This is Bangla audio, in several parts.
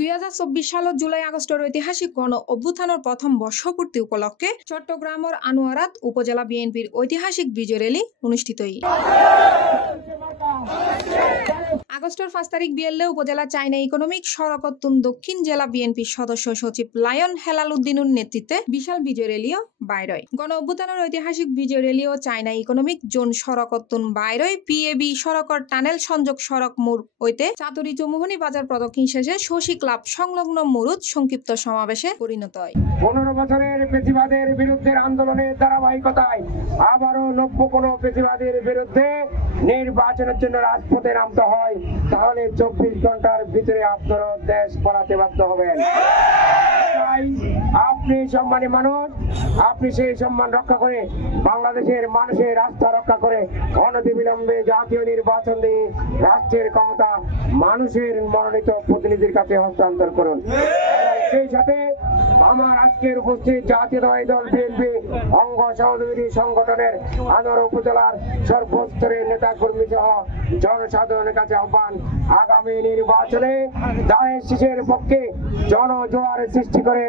2024 সালত জুলাই আগস্টের ঐতিহাসিক গণ অভ্যুত্থানের প্রথম বর্ষপূর্তি উপলক্ষে চট্টগ্রামের আনোয়ারাত উপজেলা বিএনপির ঐতিহাসিক বিজয় র্যালি অনুষ্ঠিত আগস্টের 5 তারিখ বিএলএ উপজেলা চাইনা ইকোনমিক সড়কতুন দক্ষিণ জেলা বিএনপির সদস্য সচিব লায়ন হেলাল উদ্দিনের নেতৃত্বে বিশাল বিজয় র্যালিও বাইরয়। গণ অভ্যুত্থানের ঐতিহাসিক বিজয় র্যালিও চাইনা ইকোনমিক জোন সড়কতুন বাইরয় পিএবি সড়কর টানেল সংযোগ সড়ক মোড় হইতে চাতুরি চৌমুহনী বাজার প্রদক্ষিণ শেষে শশী ক্লাব সংলগ্ন মোড়ত সংক্ষিপ্ত সমাবেশে পরিণত হয়। 15 বছরের পেশিবাদের বিরুদ্ধে আন্দোলনের ধারাবাহিকতায় আবারও নব্য কোনো পেশিবাদের বিরুদ্ধে নির্বাচনের জন্য রাজপথে নামতে হয়, তাহলে 24 ঘন্টার ভিতরে আপনারা দেশ পালাতে বাধ্য হবেন। আপনি সম্মানী মানুষ, আপনি সেই সম্মান রক্ষা করে বাংলাদেশের মানুষের আস্থা রক্ষা করে অনতিবিলম্বে জাতীয় নির্বাচন দিয়ে রাষ্ট্রের ক্ষমতা মানুষের মনোনীত প্রতিনিধির কাছে হস্তান্তর করুন। সেই সাথে আমার আজকের উপস্থিত জাতীয়তাবাদী দল বিএনপি অঙ্গ সহযোগী সংগঠনের আনোয়ারা উপজেলার সর্বস্তরের নেতা কর্মী সহ জনসাধারণের কাছে আহ্বান, আগামী নির্বাচনে ধানের শীষের পক্ষে জনজোয়ার সৃষ্টি করে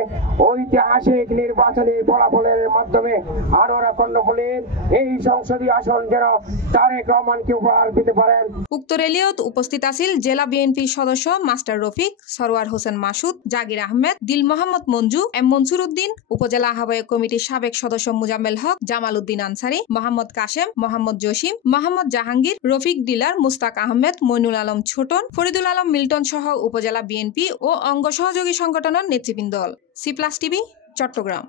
ঐতিহাসিক নির্বাচনী ফলাফলের মাধ্যমে আনোয়ারা কর্ণফুলীর এই সংসদীয় আসন যেন তারেক রহমানকে উপহার দিতে পারেন। উক্ত র্যালিয়ত উপস্থিত আছিল জেলা বিএনপির সদস্য মাস্টার রফিক, সরওয়ার হোসেন মাসুদ, জাকির আহমেদ, দিল মোহাম্মদ মঞ্জু, এম মনসুর উদ্দিন, উপজেলা আহ্বায়ক কমিটির সাবেক সদস্য মুজাম্মেল হক, জামাল উদ্দিন আনসারি, মোহাম্মদ কাশেম, মোহাম্মদ জসিম, মোহাম্মদ জাহাঙ্গীর, রফিক ডিলার, মুস্তাক আহমেদ, মইনুল আলম ছোটন, ফরিদুল আলম মিল্টন সহ উপজেলা বিএনপি ও অঙ্গ সহযোগী সংগঠনের নেতৃবৃন্দ। C Plus TV, Chittagong.